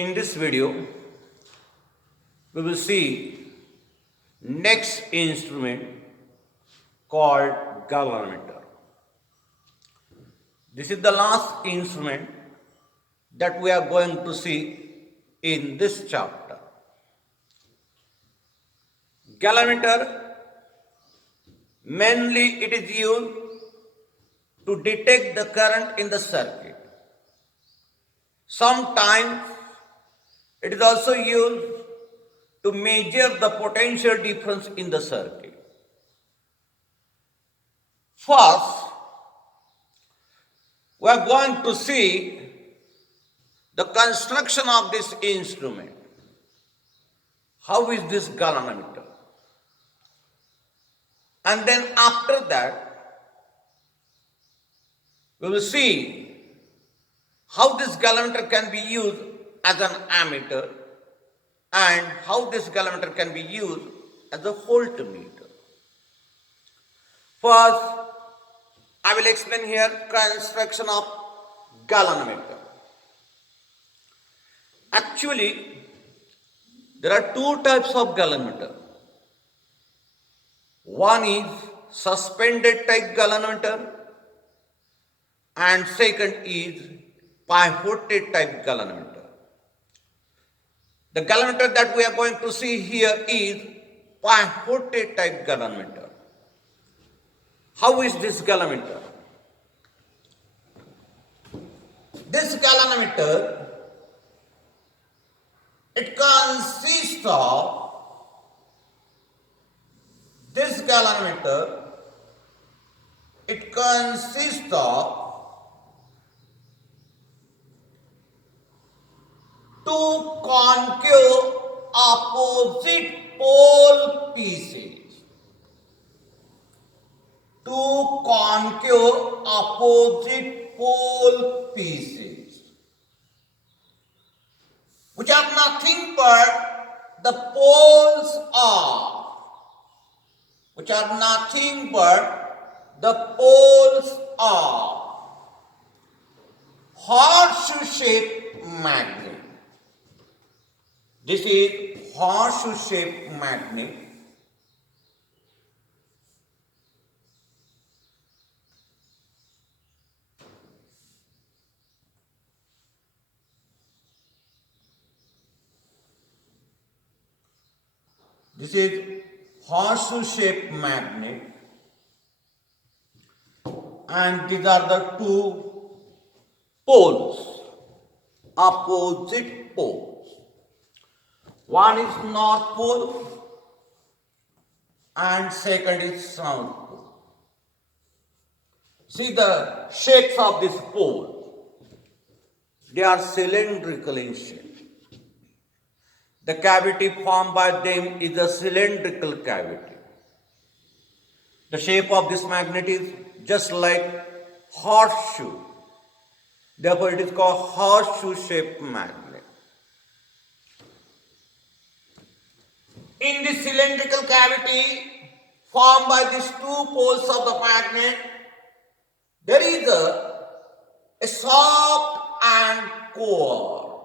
In this video, we will see next instrument called galvanometer. This is the last instrument that we are going to see in this chapter. Galvanometer, mainly it is used to detect the current in the circuit. Sometimes it is also used to measure the potential difference in the circuit. First, we are going to see the construction of this instrument. How is this galvanometer? And then after that, we will see how this galvanometer can be used as an ammeter and how this galvanometer can be used as a voltmeter. First, I will explain here construction of galvanometer. Actually, there are two types of galvanometer. One is suspended type galvanometer and second is pivoted type galvanometer. The galvanometer that we are going to see here is pivoted type galvanometer. How is this galvanometer? This galvanometer, it consists of two concave opposite pole pieces. Two concave opposite pole pieces, which are nothing but the poles of, horseshoe-shaped magnet. This is horseshoe-shaped magnet. This is horseshoe-shaped magnet, and these are the two poles, opposite poles. One is north pole and second is south pole. See the shapes of this pole. They are cylindrical in shape. The cavity formed by them is a cylindrical cavity. The shape of this magnet is just like horseshoe. Therefore, it is called horseshoe-shaped magnet. In this cylindrical cavity formed by these two poles of the magnet, there is a soft and core,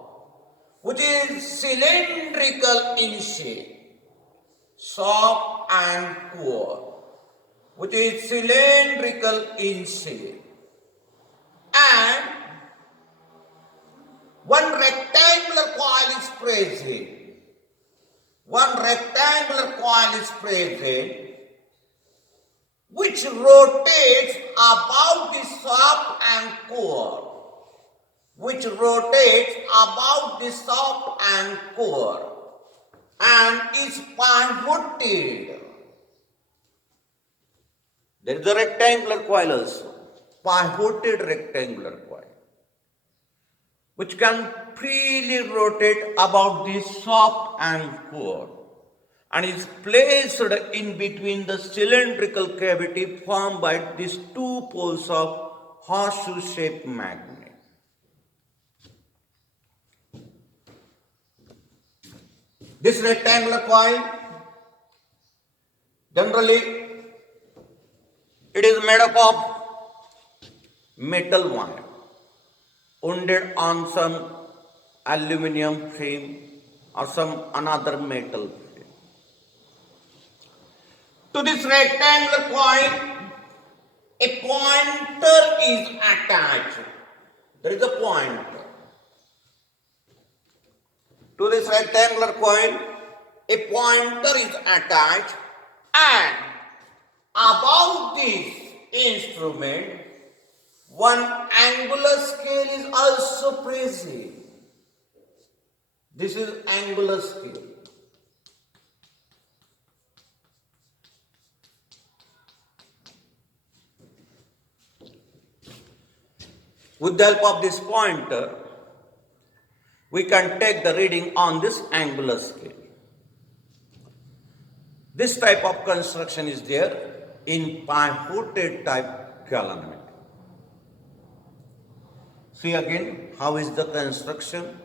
which is cylindrical in shape. Soft and core, which is cylindrical in shape. And one rectangular coil is present. Which rotates about the soft and core. And is pivoted. There is a rectangular coil also, pivoted rectangular coil, which can freely rotate about the soft and core and is placed in between the cylindrical cavity formed by these two poles of horseshoe-shaped magnet. This rectangular coil, generally, it is made up of metal wire wounded on some aluminum frame, or some another metal frame. To this rectangular coin, a pointer is attached. There is a pointer. To this rectangular coin, a pointer is attached, and above this instrument, one angular scale is also present. This is angular scale. With the help of this pointer, we can take the reading on this angular scale. This type of construction is there in pivoted type galvanometer. See again, how is the construction?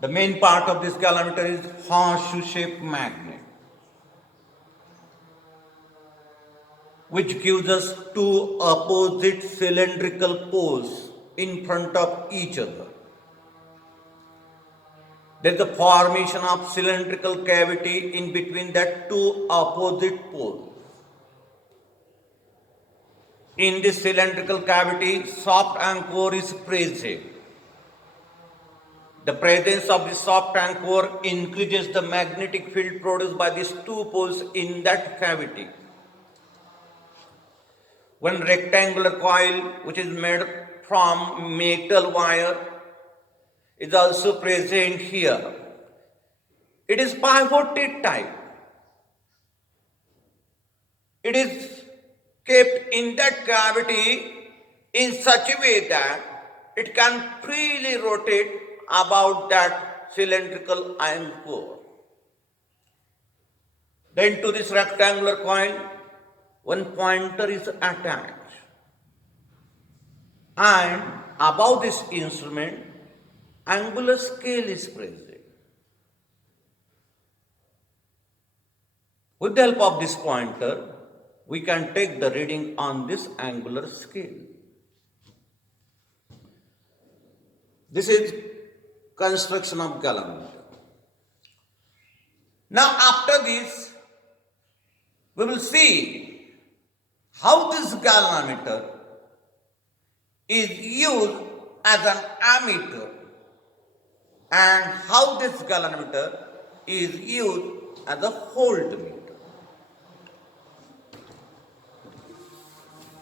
The main part of this galvanometer is horseshoe-shaped magnet, which gives us two opposite cylindrical poles in front of each other. There is a formation of cylindrical cavity in between that two opposite poles. In this cylindrical cavity, soft anchor is present. The presence of the soft anchor increases the magnetic field produced by these two poles in that cavity. One rectangular coil, which is made from metal wire, is also present here. It is pivoted type. It is kept in that cavity in such a way that it can freely rotate about that cylindrical anchor. Then to this rectangular coil, one pointer is attached. And above this instrument, angular scale is present. With the help of this pointer, we can take the reading on this angular scale. This is construction of galvanometer. Now after this, we will see how this galvanometer is used as an ammeter and how this galvanometer is used as a voltmeter.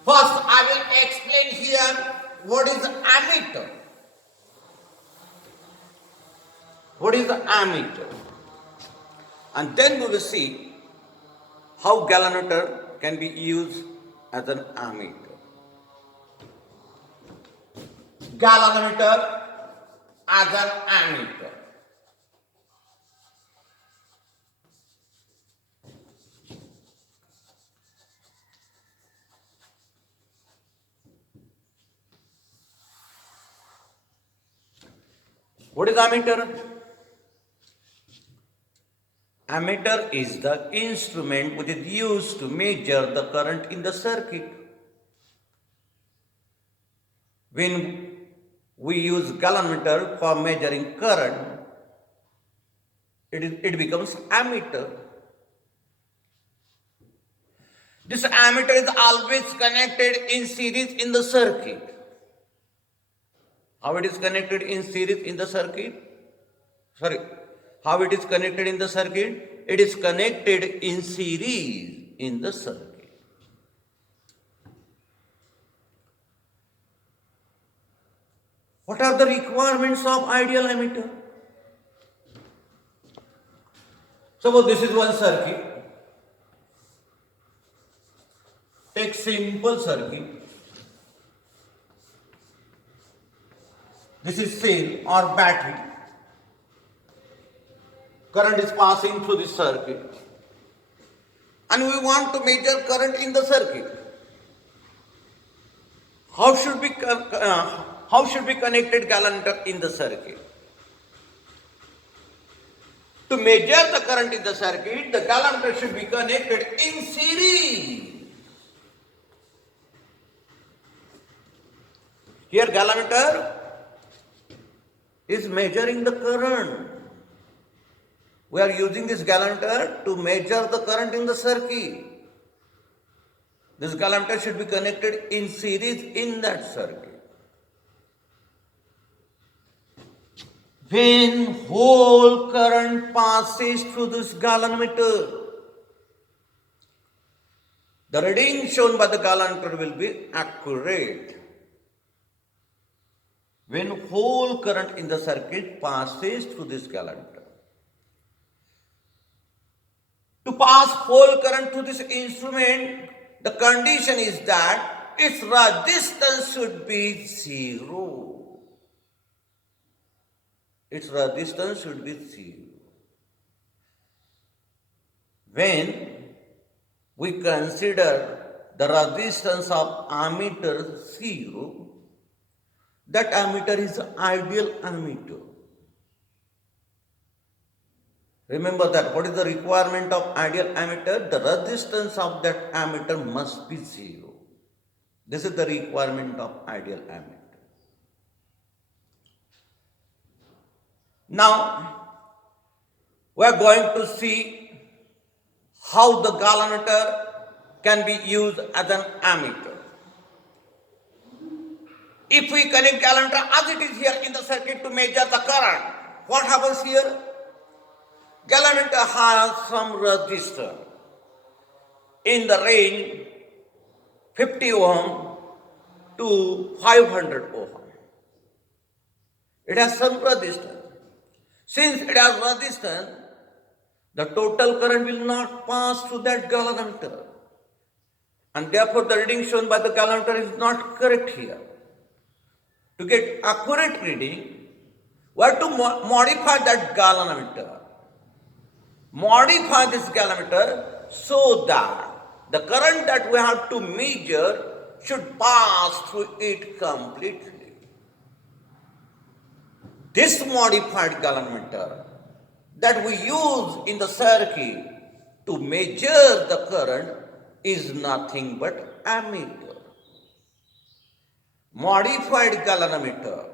First, I will explain here what is ammeter. What is the ammeter? And then we will see how galvanometer can be used as an ammeter. Galvanometer as an ammeter. What is ammeter? Ammeter is the instrument which is used to measure the current in the circuit. When we use galvanometer for measuring current, it becomes ammeter. This ammeter is always connected in series in the circuit. How it is connected in series in the circuit? How it is connected in the circuit? It is connected in series in the circuit. What are the requirements of ideal ammeter? Suppose this is one circuit. Take simple circuit. This is cell or battery. Current is passing through this circuit. And we want to measure current in the circuit. How should be connected galvanometer in the circuit? To measure the current in the circuit, the galvanometer should be connected in series. Here galvanometer is measuring the current. We are using this galvanometer to measure the current in the circuit. This galvanometer should be connected in series in that circuit. When whole current passes through this galvanometer, the reading shown by the galvanometer will be accurate. When whole current in the circuit passes through this galvanometer. To pass whole current through this instrument, the condition is that its resistance should be zero. Its resistance should be zero. When we consider the resistance of ammeter zero, that ammeter is an ideal ammeter. Remember that what is the requirement of ideal ammeter? The resistance of that ammeter must be zero. This is the requirement of ideal ammeter. Now, we are going to see how the galvanometer can be used as an ammeter. If we connect galvanometer as it is here in the circuit to measure the current, what happens here? Galvanometer has some resistor in the range 50 ohm to 500 ohm. It has some resistance. Since it has resistance, the total current will not pass through that galvanometer. And therefore the reading shown by the galvanometer is not correct here. To get accurate reading, we have to modify that galvanometer. Modify this galvanometer so that the current that we have to measure should pass through it completely. This modified galvanometer that we use in the circuit to measure the current is nothing but ammeter. Modified galvanometer,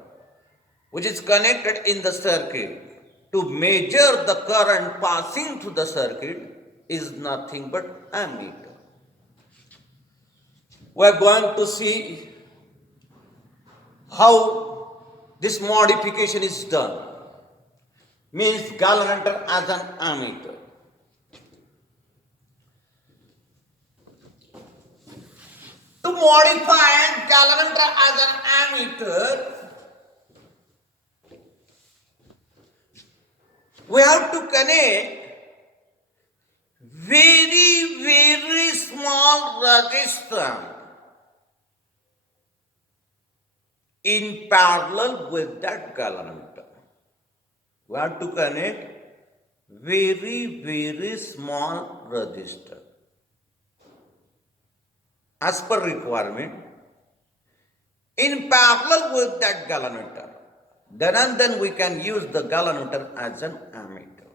which is connected in the circuit to measure the current passing through the circuit, is nothing but ammeter. We are going to see how this modification is done. Means galvanometer as an ammeter. To modify galvanometer as an ammeter, we have to connect very small resistance in parallel with that galvanometer. We have to connect very small resistor. As per requirement, in parallel with that galvanometer, then and then we can use the galvanometer as an ammeter.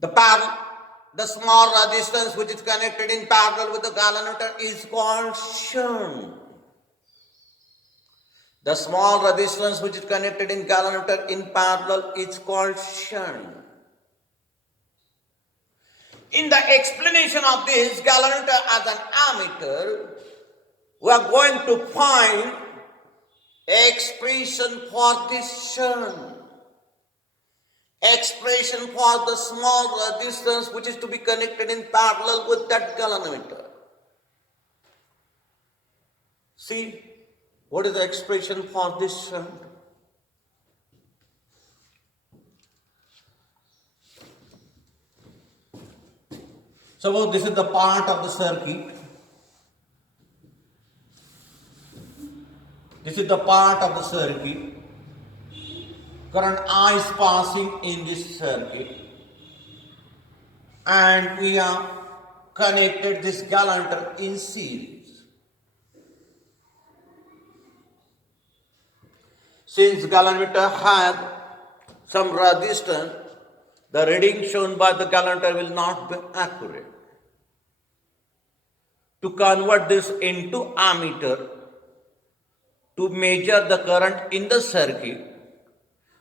The small resistance which is connected in parallel with the galvanometer is called shunt. The small resistance which is connected in galvanometer in parallel is called shunt. In the explanation of this galvanometer as an ammeter, we are going to find expression for this shunt. Expression for the small resistance which is to be connected in parallel with that galvanometer. See, what is the expression for this shunt? Suppose this is the part of the circuit. This is the part of the circuit. Current I is passing in this circuit. And we have connected this galvanometer in series. Since galvanometer has some resistance, the reading shown by the galvanometer will not be accurate. To convert this into ammeter, to measure the current in the circuit,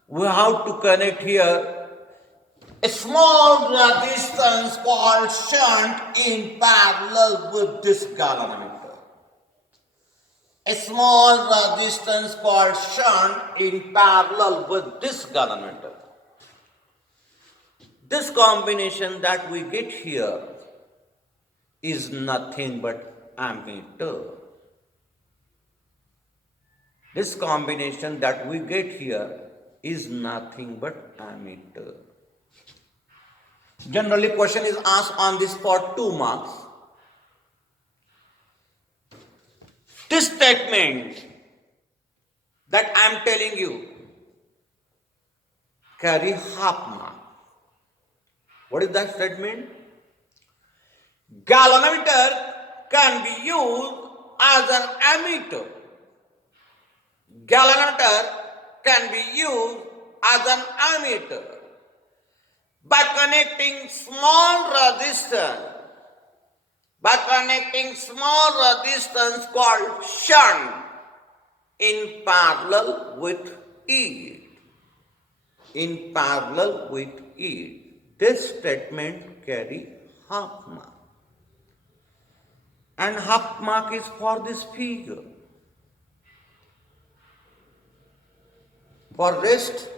we have to connect here a small resistance called shunt in parallel with this galvanometer. A small resistance called shunt in parallel with this galvanometer. This combination that we get here is nothing but ammeter. This combination that we get here is nothing but ammeter. Generally, question is asked on this for 2 marks. This statement that I am telling you carry half mark. What is that statement? Galvanometer can be used as an ammeter. Galvanometer can be used as an ammeter by connecting small resistance called shunt in parallel with it. In parallel with it. This statement carry half mark. And half mark is for this figure. For rest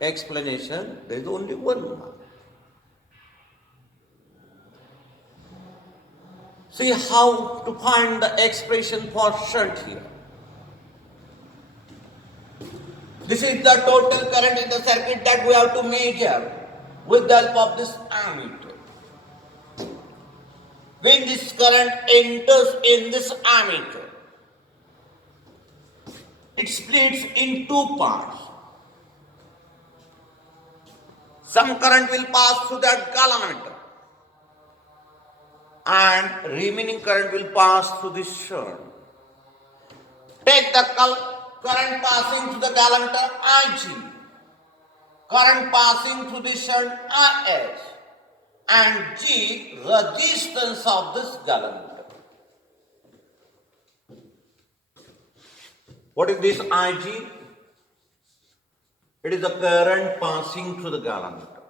explanation, there is only 1 mark. See how to find the expression for shunt here. This is the total current in the circuit that we have to measure with the help of this ammeter. When this current enters in this ammeter, it splits in 2 parts. Some current will pass through that galvanometer and remaining current will pass through this shunt. Take the current passing through the galvanometer IG, current passing through the shunt IS, and G resistance of this galvanometer. What is this IG? It is the current passing through the galvanometer.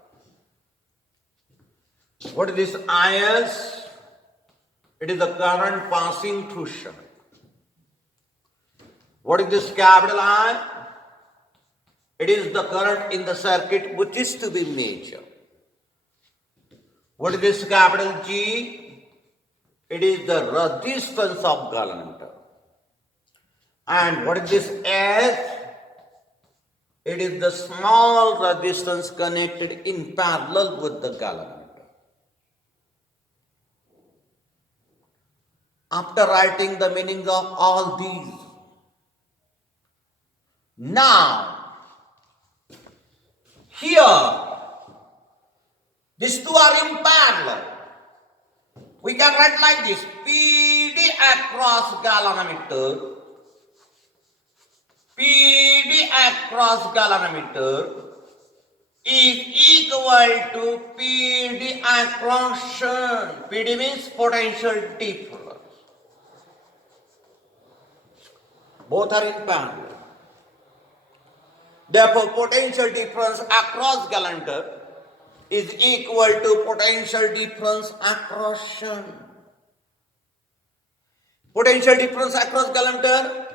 What is this IS? It is the current passing through shunt. What is this capital I? It is the current in the circuit which is to be measured. What is this capital G? It is the resistance of galvanometer. And what is this S? It is the small resistance connected in parallel with the galvanometer. After writing the meaning of all these, now, here, these two are in parallel. We can write like this: PD across galvanometer, PD across galvanometer is equal to PD across shunt. PD means potential difference. Both are in parallel. Therefore, potential difference across galvanometer is equal to potential difference across shunt. Potential difference across galvanometer,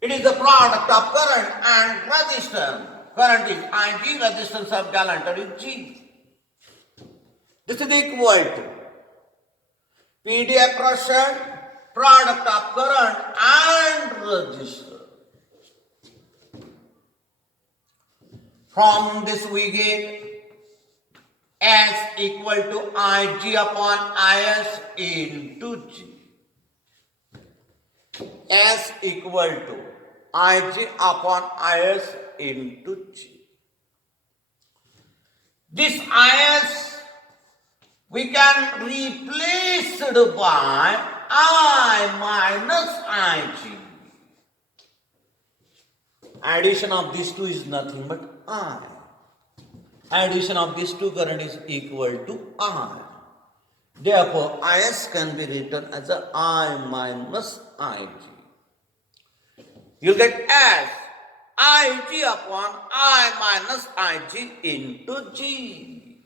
it is the product of current and resistance. Current is IG, resistance of galvanometer is G. This is equal to PD across shunt, product of current and resistance. From this we get S equal to Ig upon Is into G. S equal to Ig upon Is into G. This Is we can replace it by I minus Ig. Addition of these two is nothing but I. Addition of these two current is equal to I. Therefore, Is can be written as a I minus Ig. You'll get as Ig upon I minus Ig into G.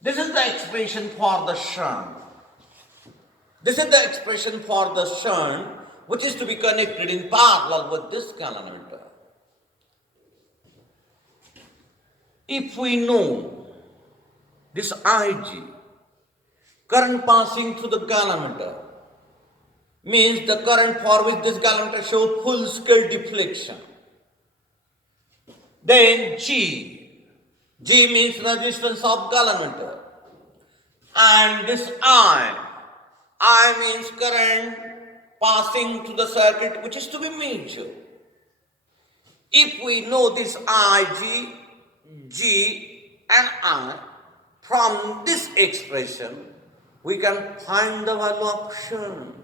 This is the expression for the shunt. This is the expression for the shunt which is to be connected in parallel with this galvanometer. If we know this Ig, current passing through the galvanometer, means the current for which this galvanometer shows full scale deflection. Then G means resistance of galvanometer. And this I means current passing through the circuit which is to be measured. If we know this Ig, G and I, from this expression, we can find the value of shunt.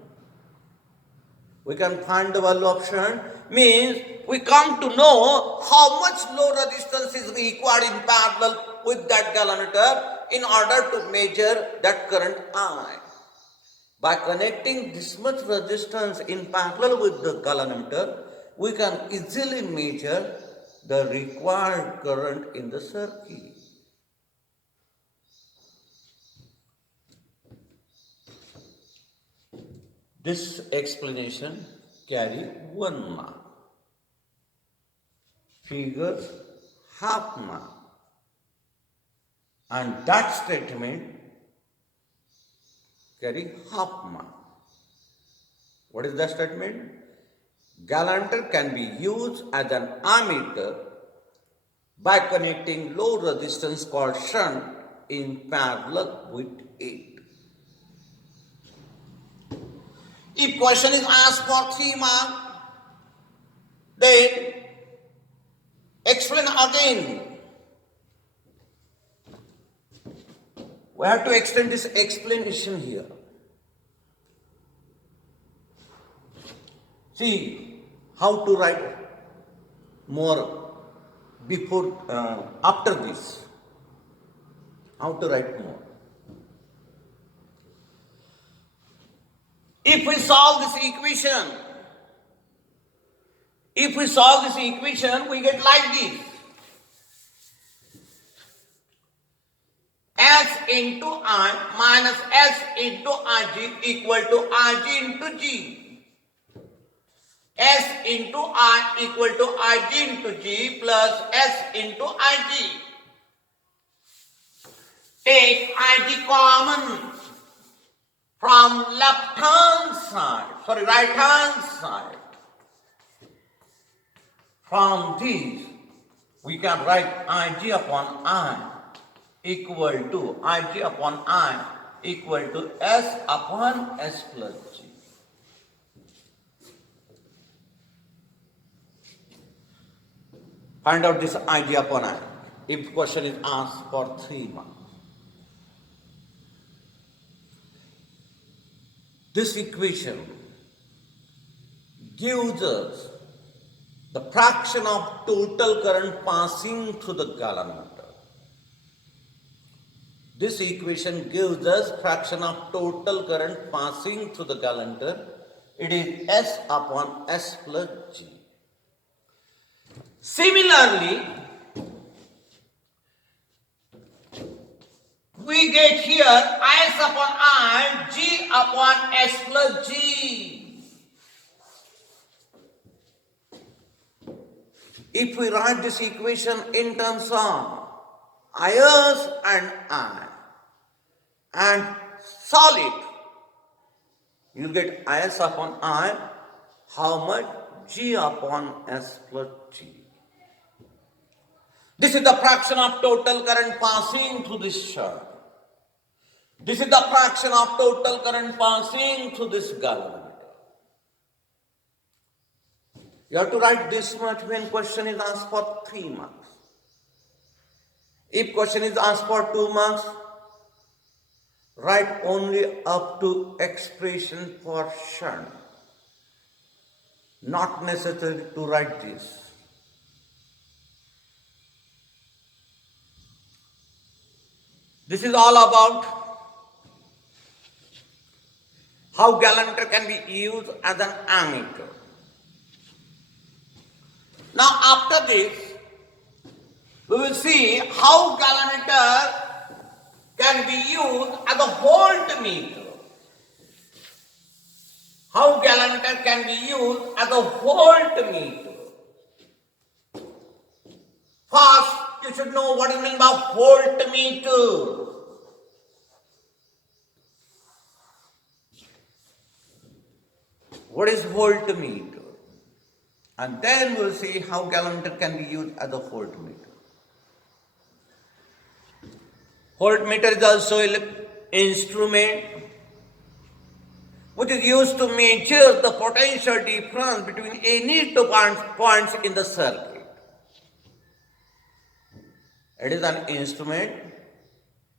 We can find the value of shunt means we come to know how much load resistance is required in parallel with that galvanometer in order to measure that current I. By connecting this much resistance in parallel with the galvanometer, we can easily measure the required current in the circuit. This explanation carry 1 mark. Figure half mark. And that statement carry half mark. What is the statement? Galvanometer can be used as an ammeter by connecting load resistance called shunt in parallel with it. If question is asked for 3 marks, then explain again. We have to extend this explanation here. See how to write more before, after this. How to write more. If we solve this equation, we get like this. S into I minus S into Ig equal to Ig into G. S into I equal to Ig into G plus S into Ig. Take Ig common from right hand side. From these, we can write Ig upon I equal to S upon S plus G. Find out this Ig upon I if question is asked for 3 marks. This equation gives us the fraction of total current passing through the galvanometer. This equation gives us fraction of total current passing through the galvanometer. It is S upon S plus G. Similarly, we get here S upon I, G upon S plus G. If we write this equation in terms of Is and I and solve it, you get Is upon I, how much? G upon S plus G. This is the fraction of total current passing through this shunt. This is the fraction of total current passing through this galvanometer. You have to write this much when question is asked for 3 marks. If question is asked for 2 marks, write only up to expression for shunt. Not necessary to write this. This is all about how galvanometer can be used as an ammeter. Now after this, we will see how galvanometer can be used as a voltmeter. How galvanometer can be used as a voltmeter. First, you should know what is meant by voltmeter. What is voltmeter? And then we'll see how galvanometer can be used as a voltmeter. Voltmeter is also an instrument which is used to measure the potential difference between any two points in the circuit. It is an instrument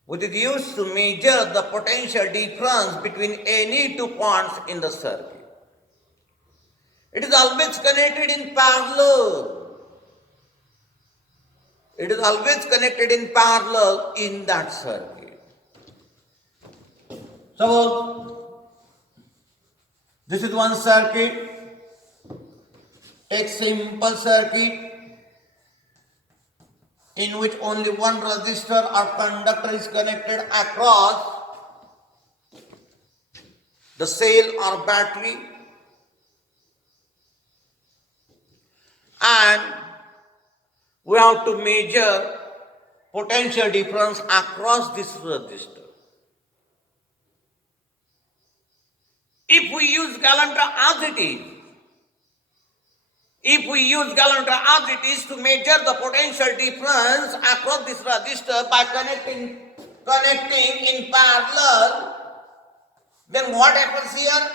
which is used to measure the potential difference between any two points in the circuit. It is always connected in parallel. It is always connected in parallel in that circuit. So, this is one circuit. Take simple circuit in which only one resistor or conductor is connected across the cell or battery, and we have to measure potential difference across this resistor. If we use galvanometer as it is, to measure the potential difference across this resistor by connecting in parallel, then what happens here?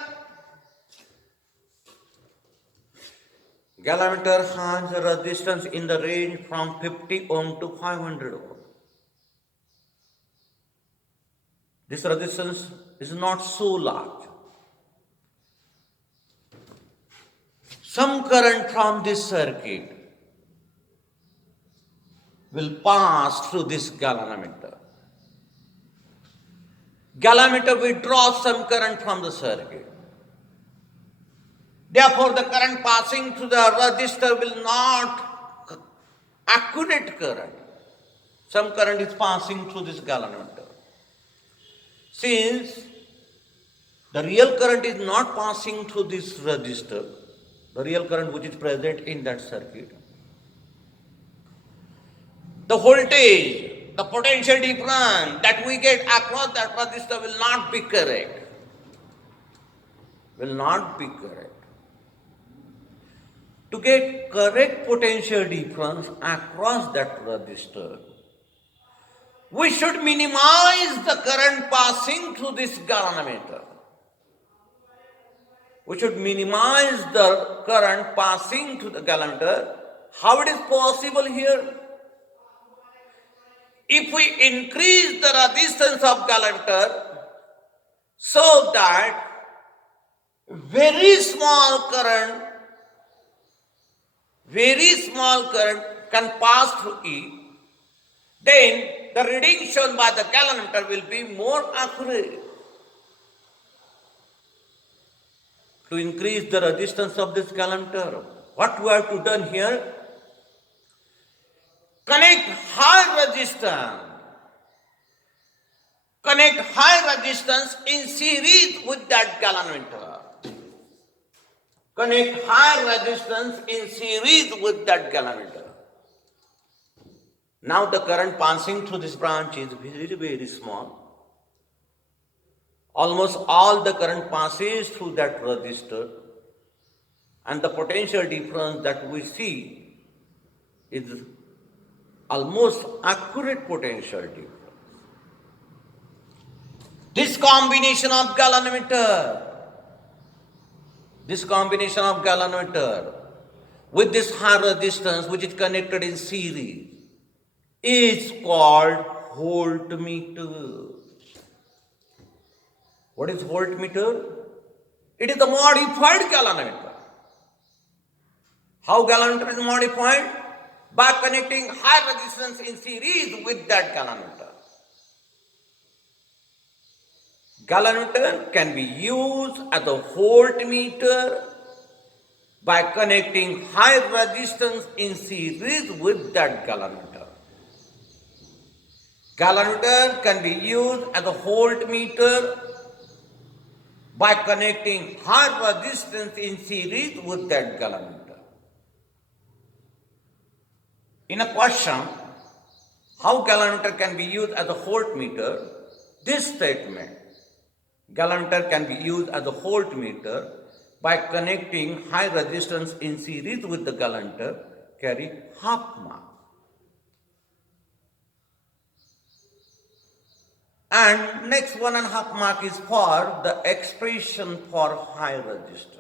Galvanometer has a resistance in the range from 50 ohm to 500 ohm. This resistance is not so large. Some current from this circuit will pass through this galvanometer. Galvanometer will draw some current from the circuit. Therefore, the current passing through the resistor will not accurate current. Some current is passing through this galvanometer. Since the real current is not passing through this resistor, the real current which is present in that circuit, the voltage, the potential difference that we get across that resistor will not be correct. To get correct potential difference across that resistor, we should minimize the current passing through this galvanometer. We should minimize the current passing through the galvanometer. How it is possible here? If we increase the resistance of galvanometer so that very small current can pass through it, then the reading shown by the galvanometer will be more accurate. To increase the resistance of this galvanometer, what we have to do here? Connect high resistance in series with that galvanometer. Connect high resistance in series with that galvanometer. Now the current passing through this branch is very, very small. Almost all the current passes through that resistor, and the potential difference that we see is almost accurate potential difference. This combination of galvanometer with this high resistance which is connected in series is called voltmeter. What is voltmeter? It is a modified galvanometer. How galvanometer is modified? By connecting high resistance in series with that galvanometer. Galvanometer can be used as a voltmeter by connecting high resistance in series with that galvanometer. Galvanometer can be used as a voltmeter by connecting high resistance in series with that galvanometer. In a question, how galvanometer can be used as a voltmeter, this statement, galvanometer can be used as a voltmeter by connecting high resistance in series with the galvanometer, carry half mark. And next 1.5 mark is for the expression for high resistance.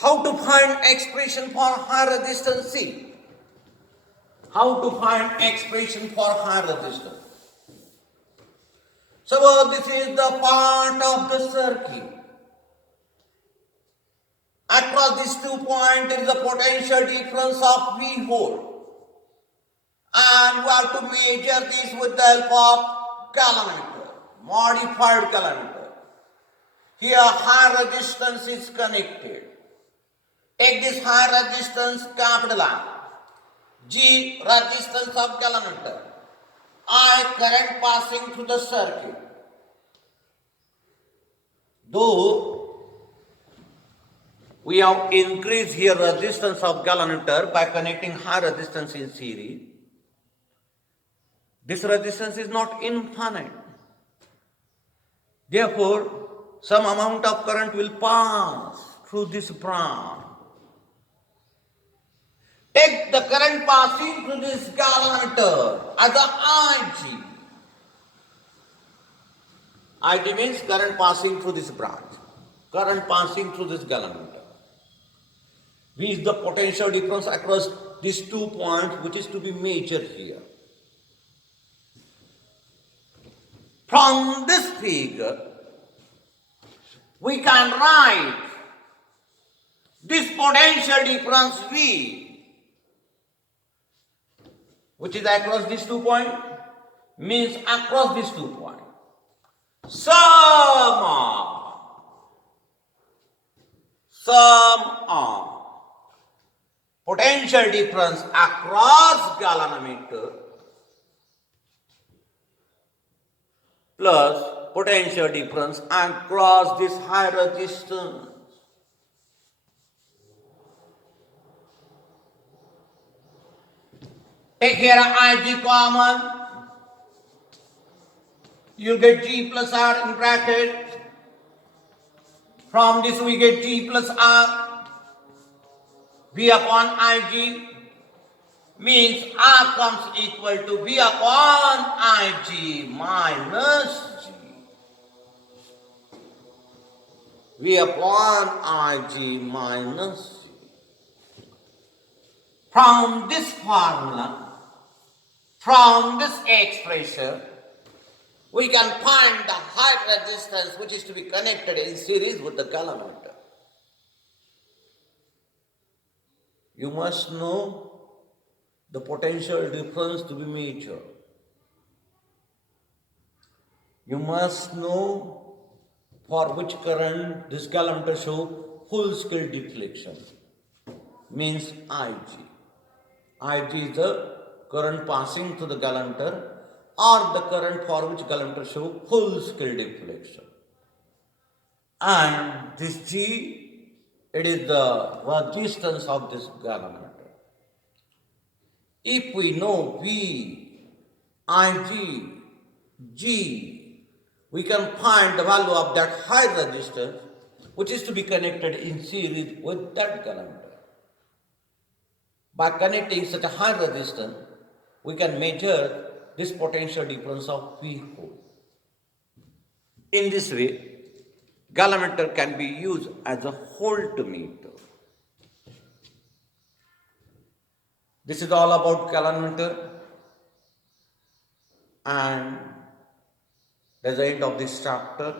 How to find expression for high resistance? See, how to find expression for high resistance. So this is the part of the circuit. Across these 2 points, there is a potential difference of V volt. And we have to measure this with the help of galvanometer, modified galvanometer. Here high resistance is connected. Take this high resistance, capital R. G, resistance of galvanometer. I, current passing through the circuit. Though we have increased here resistance of galvanometer by connecting high resistance in series, this resistance is not infinite. Therefore, some amount of current will pass through this branch. Take the current passing through this galvanometer as a IG. IG means current passing through this branch. Current passing through this galvanometer. V is the potential difference across these 2 points which is to be measured here. From this figure, we can write this potential difference V, which is across these 2 points, means across these 2 points. Sum of potential difference across galvanometer plus potential difference across this high resistance. Take here IG common. You get G plus R in bracket. From this we get G plus R. V upon IG means R comes equal to V upon IG minus G. V upon IG minus G. From this formula, from this expression, we can find the high resistance which is to be connected in series with the galvanometer. You must know the potential difference to be measured. You must know for which current this galvanometer show full scale deflection, means IG. IG is the current passing through the galvanometer or the current for which galvanometer show full scale deflection. And this G, it is the resistance of this galvanometer. If we know V, IG, G, we can find the value of that high resistance which is to be connected in series with that galvanometer. By connecting such a high resistance, we can measure this potential difference of V volt. In this way, galvanometer can be used as a voltmeter. This is all about galvanometer, and that's the end of this chapter.